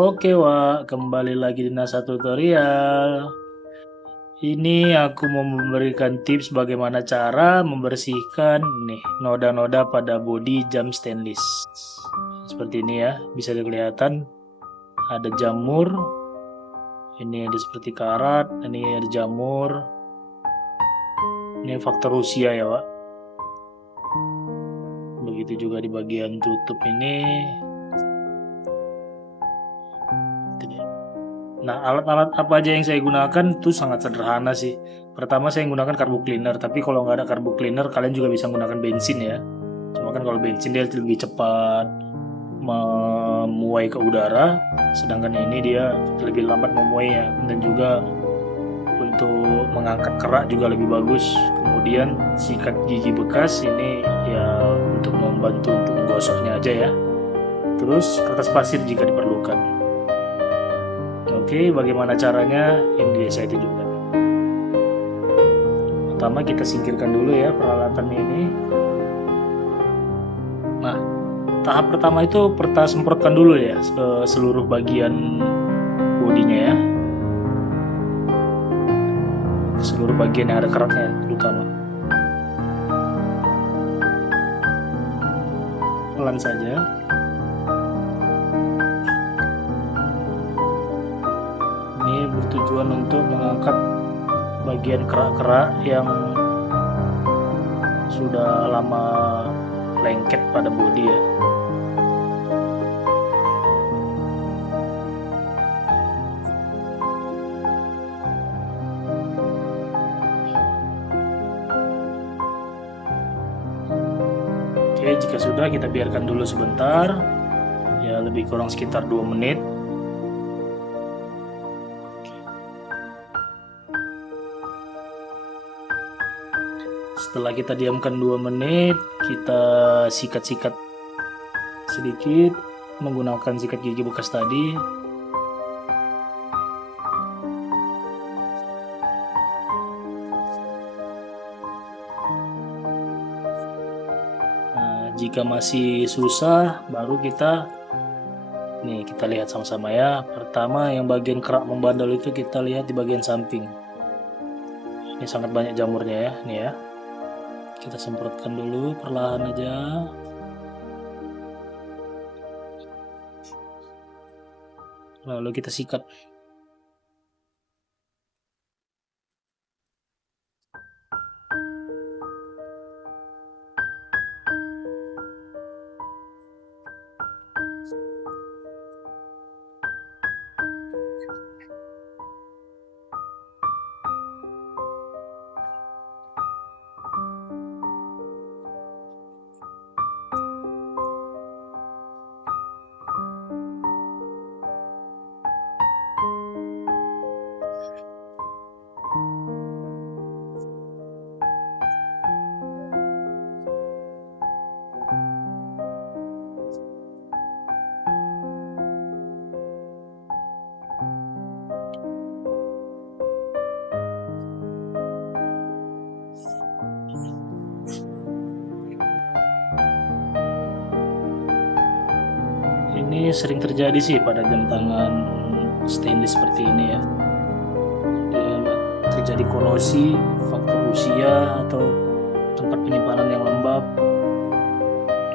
Oke Wak, kembali lagi di NASA Tutorial. Ini aku mau memberikan tips bagaimana cara membersihkan noda-noda pada bodi jam stainless. Seperti ini ya, bisa kelihatan ada jamur. Ini ada seperti karat, ini ada jamur. Ini faktor usia ya Wak. Begitu juga di bagian tutup ini. Nah, alat-alat apa aja yang saya gunakan itu sangat sederhana sih. Pertama saya gunakan carbo cleaner, tapi kalau nggak ada carbo cleaner kalian juga bisa menggunakan bensin ya. Cuma kan kalau bensin dia lebih cepat memuai ke udara, sedangkan ini dia lebih lambat memuainya, dan juga untuk mengangkat kerak juga lebih bagus. Kemudian sikat gigi bekas ini ya untuk membantu untuk menggosoknya aja ya. Terus kertas pasir jika diperlukan. Oke, bagaimana caranya? Ini saya tunjukkan. Pertama kita singkirkan dulu ya peralatan ini. Nah, tahap pertama itu kita semprotkan dulu ya ke seluruh bagian bodinya ya. Seluruh bagian yang ada keratnya terutama. Pelan saja. Ini bertujuan untuk mengangkat bagian kerak-kerak yang sudah lama lengket pada bodi ya. Oke, jika sudah kita biarkan dulu sebentar, ya lebih kurang sekitar 2 menit. Setelah kita diamkan 2 menit, kita sikat-sikat sedikit menggunakan sikat gigi bekas tadi. Jika masih susah, baru kita lihat sama-sama ya. Pertama yang bagian kerak membandel itu kita lihat di bagian samping. Ini sangat banyak jamurnya ya, nih ya. Kita semprotkan dulu perlahan aja. Lalu kita sikat. Ini sering terjadi sih pada jam tangan stainless seperti ini ya. Terjadi korosi, faktor usia, atau tempat penyimpanan yang lembab.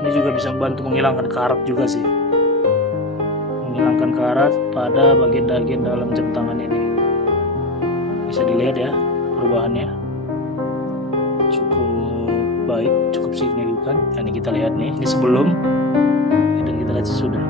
Ini juga bisa membantu menghilangkan karat juga sih. Menghilangkan karat pada bagian-bagian dalam jam tangan ini. Bisa dilihat ya perubahannya. Cukup baik, cukup signifikan. Nah, ini kita lihat nih, ini sebelum dan kita lihat sesudah.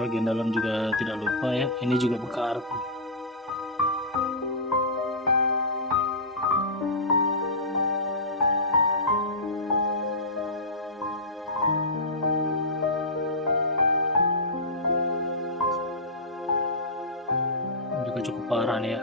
bagian dalam juga tidak lupa ya, ini juga bekarat. Juga cukup parah nih ya.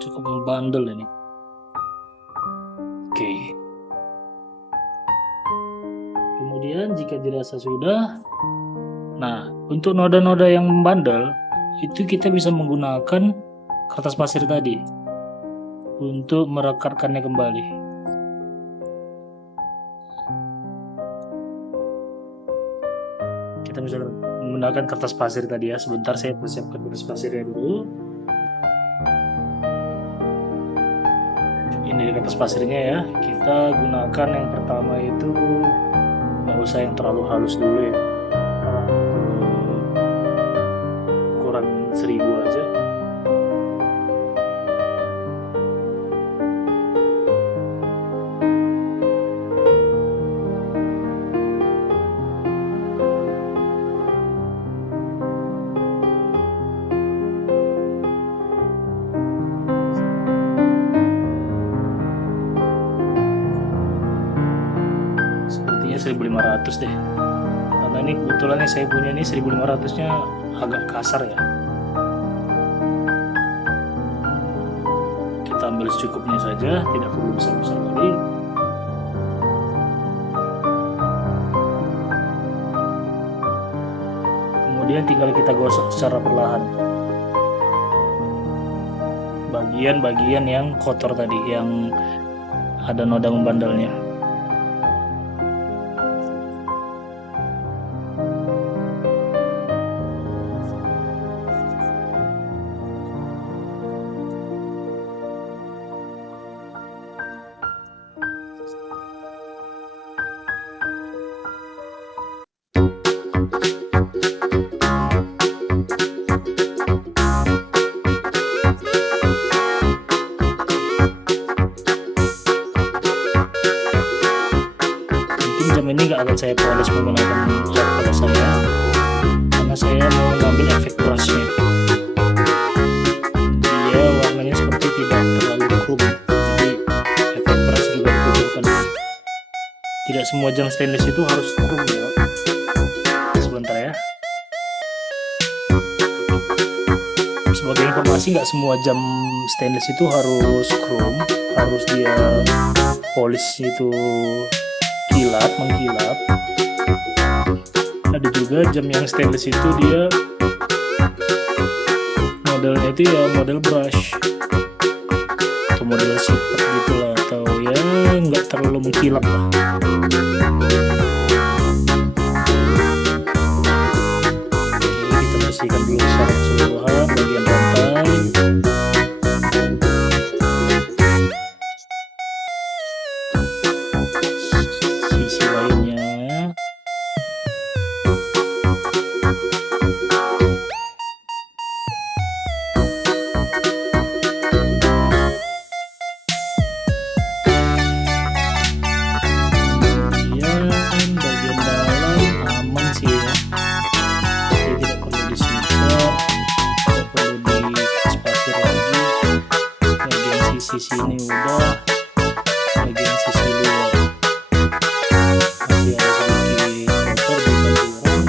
Cukup membandel ini. Oke. Kemudian jika dirasa sudah, nah untuk noda-noda yang membandel itu kita bisa menggunakan kertas pasir tadi untuk merekatkannya kembali. Kita bisa menggunakan kertas pasir tadi ya. Sebentar saya persiapkan kertas pasirnya dulu. Ini kertas pasirnya ya. Kita gunakan yang pertama itu nggak usah yang terlalu halus dulu ya. Ukuran 1000 aja. Sepertinya 1500 deh, karena ini kebetulan saya punya ini 1500 nya agak kasar ya. Kita ambil secukupnya saja, tidak perlu besar-besar lagi. Kemudian tinggal kita gosok secara perlahan bagian-bagian yang kotor tadi, yang ada noda membandelnya. Jam ini nggak akan saya poles menggunakan cat pada saya, karena saya mau mengambil efek brushnya. Dia warnanya seperti tidak terlalu chrome, jadi efek brush juga dibutuhkan. Tidak semua jam stainless itu harus chrome ya. Sebentar ya. Sebagai informasi, nggak semua jam stainless itu harus chrome, harus dia polish itu mengkilap. Ada juga jam yang stainless itu dia modelnya itu ya model brush atau model zipper gitu lah, atau ya nggak terlalu mengkilap lah. Oke, kita bersihkan dulu secara keseluruhan bagian rantai. Sisi ini udah, bagian sisi luar masih ada sedikit kotor di bagian,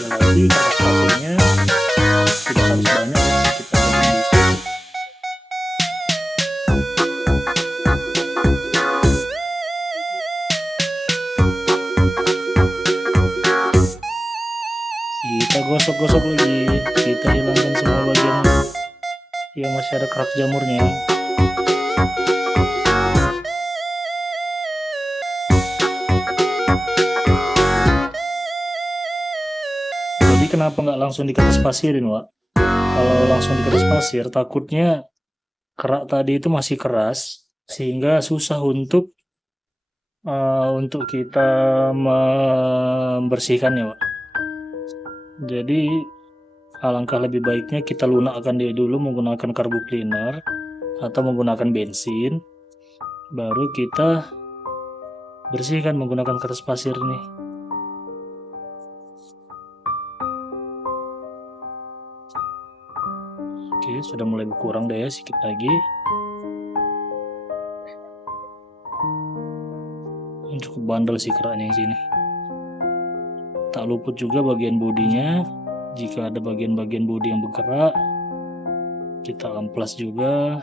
ada lagi kertas pasirnya, tidak harus banyak ya, kita bisa. Kita gosok-gosok lagi, kita hilangkan semua bagian yang masih ada kerak jamurnya. Jadi kenapa nggak langsung di kertas pasirin, Wak? Kalau langsung di kertas pasir, takutnya kerak tadi itu masih keras, sehingga susah untuk kita membersihkannya, Wak. Jadi alangkah lebih baiknya kita lunakkan dia dulu menggunakan carbo cleaner atau menggunakan bensin, baru kita bersihkan menggunakan kertas pasir ini. Oke, sudah mulai berkurang deh ya, sedikit lagi. Ini cukup bandel sih keraknya yang sini. Tak luput juga bagian bodinya. Jika ada bagian-bagian bodi yang bergerak, kita amplas juga.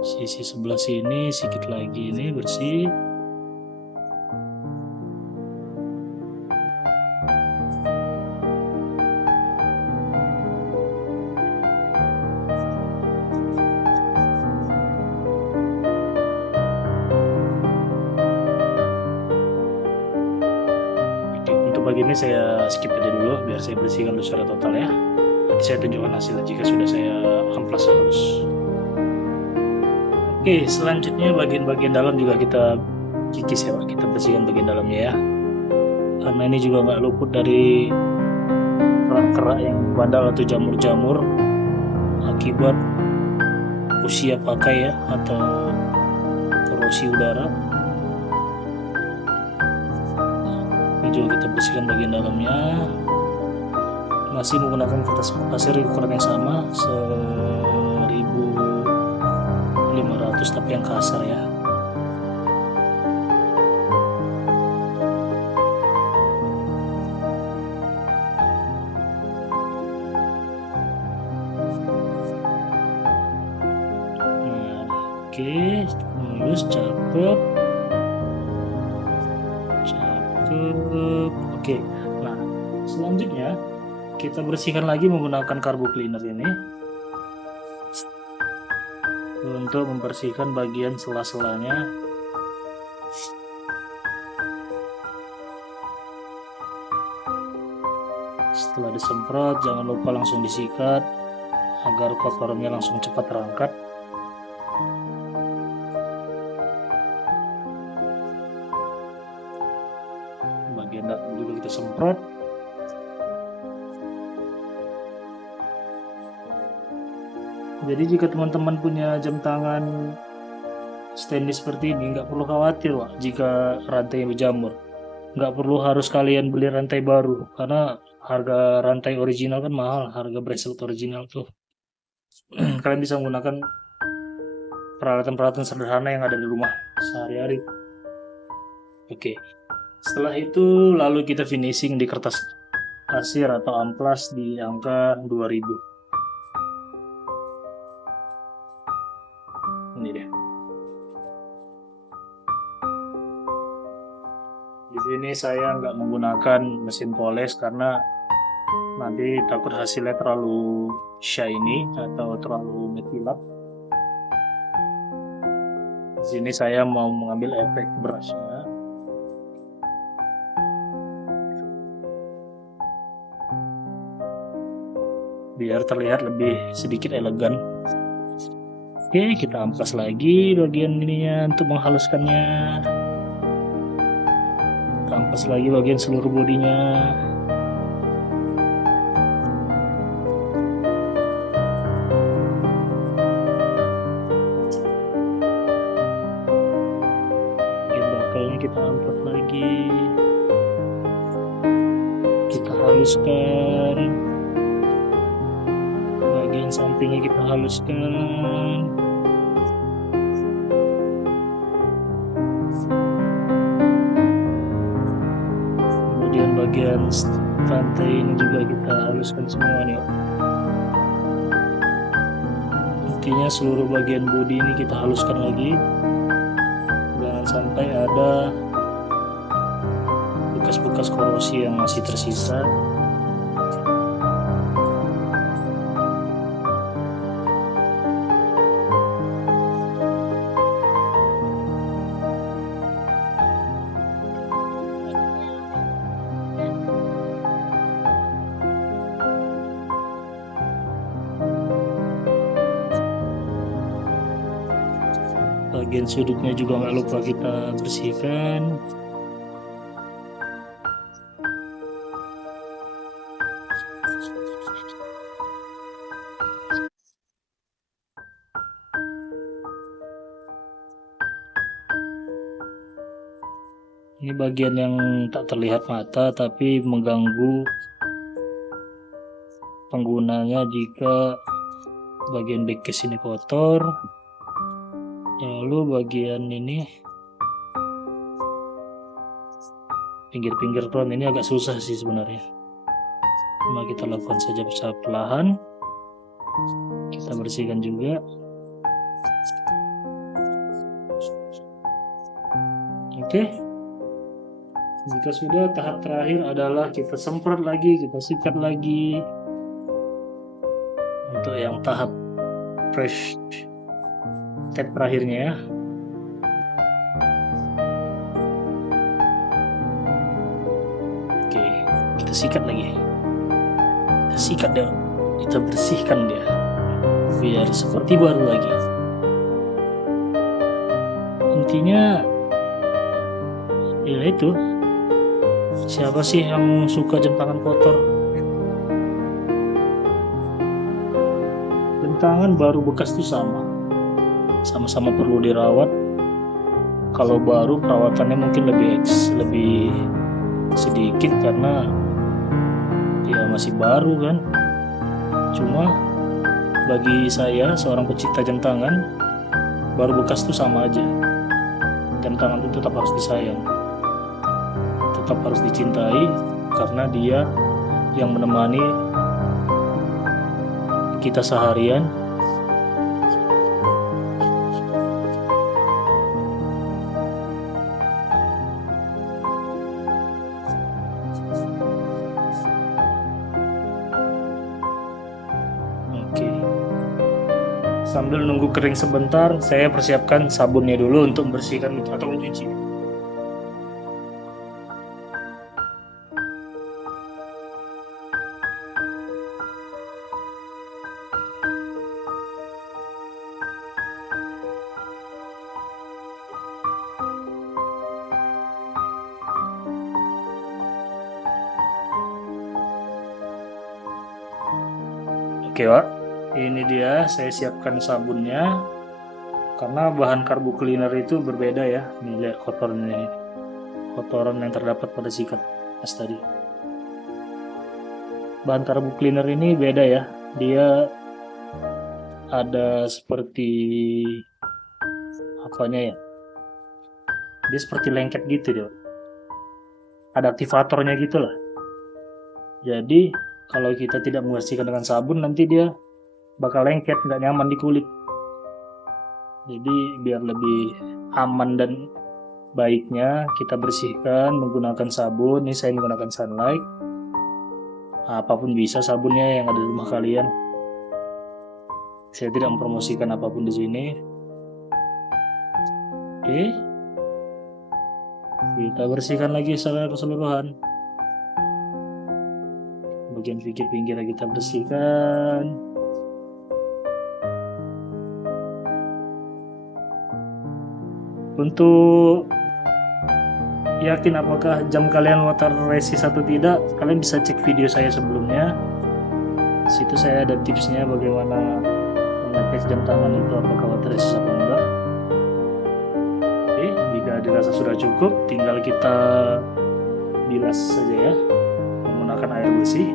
Sisi sebelah sini sedikit lagi ini bersih. Bagian ini saya skip aja dulu biar saya bersihkan dulu secara total ya. Nanti saya tunjukkan hasilnya jika sudah saya amplas halus. Oke, selanjutnya bagian-bagian dalam juga kita kikis ya Pak. Kita bersihkan bagian dalamnya ya. Karena ini juga nggak luput dari kerak-kerak yang bandal atau jamur-jamur akibat usia pakai ya atau korosi udara. Juga kita bersihkan bagian dalamnya, masih menggunakan kertas pasir ukuran yang sama 1500 tapi yang kasar ya. Nah, oke, mulus, cakep. Oke, nah selanjutnya kita bersihkan lagi menggunakan carbo cleaner ini untuk membersihkan bagian sela-selanya. Setelah disemprot, jangan lupa langsung disikat agar kotorannya langsung cepat terangkat. Bagian dalam juga kita semprot. Jadi jika teman-teman punya jam tangan stainless seperti ini, nggak perlu khawatir Wak, jika rantai berjamur. Nggak perlu harus kalian beli rantai baru, karena harga rantai original kan mahal, harga bracelet original tuh. Kalian bisa menggunakan peralatan-peralatan sederhana yang ada di rumah sehari-hari. Oke. Setelah itu lalu kita finishing di kertas pasir atau amplas di angka 2000. Ini dia. Di sini saya nggak menggunakan mesin poles karena nanti takut hasilnya terlalu shiny atau terlalu mengkilap. Di sini saya mau mengambil efek brushnya. Biar terlihat lebih sedikit elegan. Oke, kita amplas lagi bagian ininya untuk menghaluskannya. Kita amplas lagi bagian seluruh bodinya. Bagian bakalnya kita amplas lagi. Kita haluskan. Sampingnya kita haluskan. Kemudian bagian rantai ini juga kita haluskan semua nih. Intinya seluruh bagian bodi ini kita haluskan lagi. Jangan sampai ada bekas-bekas korosi yang masih tersisa. Bagian sudutnya juga nggak lupa kita bersihkan. Ini bagian yang tak terlihat mata tapi mengganggu penggunanya jika bagian backcase ini kotor. Lalu bagian ini, pinggir-pinggir front ini agak susah sih sebenarnya. Cuma kita lakukan saja secara perlahan. Kita bersihkan juga. Oke. Jika sudah, tahap terakhir adalah kita semprot lagi, kita sikat lagi. Untuk yang tahap fresh step terakhirnya ya. Oke, kita sikat lagi. Kita sikat dia, kita bersihkan dia biar seperti baru lagi. Intinya ya itu, siapa sih yang suka jam tangan kotor? Jam tangan baru bekas itu sama-sama perlu dirawat. Kalau baru perawatannya mungkin lebih sedikit karena ya masih baru kan. Cuma bagi saya seorang pecinta jam tangan, baru bekas itu sama aja. Jam tangan itu tetap harus disayang, tetap harus dicintai karena dia yang menemani kita seharian. Sambil nunggu kering sebentar, saya persiapkan sabunnya dulu untuk membersihkan atau mencuci. Oke Pak, ini dia saya siapkan sabunnya. Karena bahan karbu cleaner itu berbeda ya. Nih lihat kotorannya, kotoran yang terdapat pada sikat es tadi. Bahan karbu cleaner ini beda ya, dia ada seperti apanya ya, dia seperti lengket gitu dia, ada aktivatornya gitu lah. Jadi kalau kita tidak membersihkan dengan sabun, nanti dia bakal lengket, nggak nyaman di kulit. Jadi biar lebih aman dan baiknya kita bersihkan menggunakan sabun. Ini saya menggunakan Sunlight. Apapun bisa sabunnya yang ada di rumah kalian. Saya tidak mempromosikan apapun di sini. Oke. Kita bersihkan lagi secara keseluruhan. Bagian pinggir-pinggirnya kita bersihkan. Untuk yakin apakah jam kalian water resist atau tidak, kalian bisa cek video saya sebelumnya. Di situ saya ada tipsnya bagaimana mengecek jam tangan itu apakah water resist atau enggak. Oke, jika dirasa sudah cukup, tinggal kita bilas saja ya menggunakan air bersih.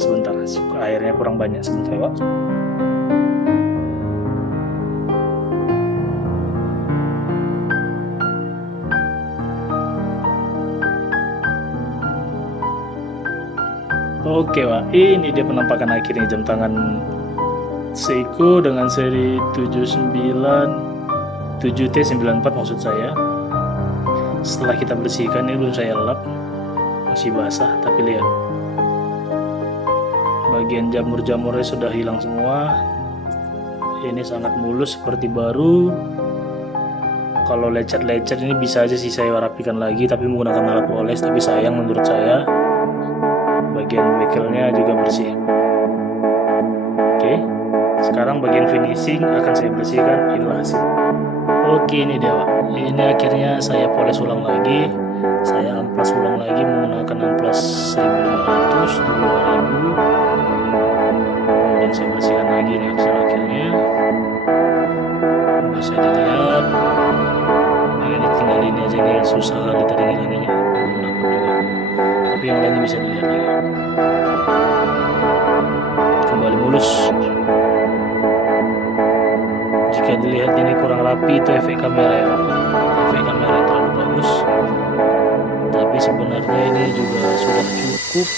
Sebentar, airnya kurang banyak sebentar Pak. Oke Pak, ini dia penampakan akhirnya jam tangan Seiko dengan seri 7T94 maksud saya. Setelah kita bersihkan, ini belum saya lap, masih basah, tapi lihat bagian jamur-jamurnya sudah hilang semua. Ini sangat mulus seperti baru. Kalau lecet-lecet ini bisa aja sih saya rapikan lagi tapi menggunakan alat poles, tapi sayang menurut saya bagian bekelnya juga bersih. Oke, sekarang bagian finishing akan saya bersihkan. Inilah hasil. Oke, ini dia Pak. Ini akhirnya saya poles ulang lagi, saya amplas ulang lagi menggunakan amplas 1500 2000, dan saya bersihkan lagi nih hasil akhirnya. Bisa dilihat. Nah, ini tinggal ini aja nih, susah kali tadi ngilangnya, tapi yang lainnya bisa dilihat lagi. Kembali mulus. Jika dilihat ini kurang rapi, itu efek kamera ya, efek kamera yang terlalu bagus. Tapi sebenarnya ini juga sudah cukup.